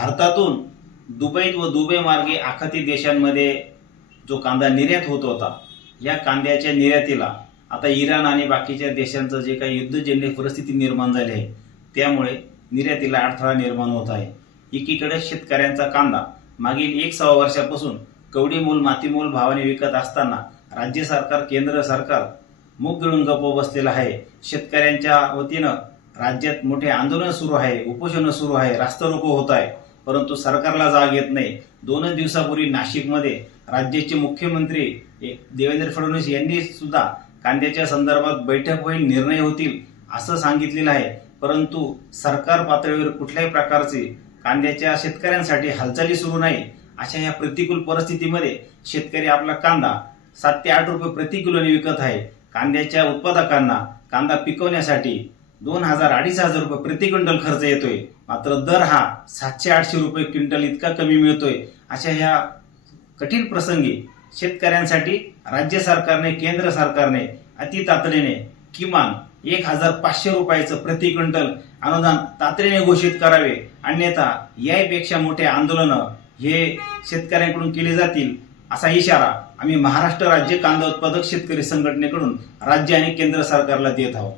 भारतातून दुबईत व दुबई मार्गे आखाती देशांमध्ये जो कांदा निर्यात होत होता, या कांद्याच्या निर्यातीला आता इराण आणि बाकीच्या देशांचं जे काही युद्धजन्य परिस्थिती निर्माण झाली आहे, त्यामुळे निर्यातीला अडथळा निर्माण होत आहे. एकीकडे शेतकऱ्यांचा कांदा मागील 1.25 वर्षापासून कवडीमोल मातीमोल भावाने विकत असताना राज्य सरकार, केंद्र सरकार मुग गिळून गप्प बसलेलं आहे. शेतकऱ्यांच्या वतीनं राज्यात मोठे आंदोलन सुरू आहे, उपोषण सुरू आहे, रास्ता रोको होत आहे, परंतु सरकारला जाग येत नाही. 2 दिवसापूर्वी नाशिकमध्ये राज्याचे मुख्यमंत्री देवेंद्र फडणवीस यांनी सुद्धा कांद्याच्या संदर्भात बैठक होईल, निर्णय होतील असं सांगितलेलं आहे, परंतु सरकार पातळीवर कुठल्याही प्रकारचे कांद्याच्या शेतकऱ्यांसाठी हालचाली सुरू नाही. अशा या प्रतिकूल परिस्थितीमध्ये शेतकरी आपला कांदा 7 ते 8 रुपये प्रति किलोने विकत आहे. कांद्याच्या उत्पादकांना कांदा पिकवण्यासाठी 2,000-2,500 रुपये प्रति क्विंटल खर्च येतोय, मात्र दर हा 700-800 रुपये क्विंटल इतका कमी मिळतोय. अशा ह्या कठीण प्रसंगी शेतकऱ्यांसाठी राज्य सरकारने, केंद्र सरकारने अति तातडीने किमान 1,500 रुपयाचं प्रति क्विंटल अनुदान तातडीने घोषित करावे, अन्यथा यापेक्षा मोठे आंदोलन हे शेतकऱ्यांकडून केले जातील असा इशारा आम्ही महाराष्ट्र राज्य कांदा उत्पादक शेतकरी संघटनेकडून राज्य आणि केंद्र सरकारला देत आहोत.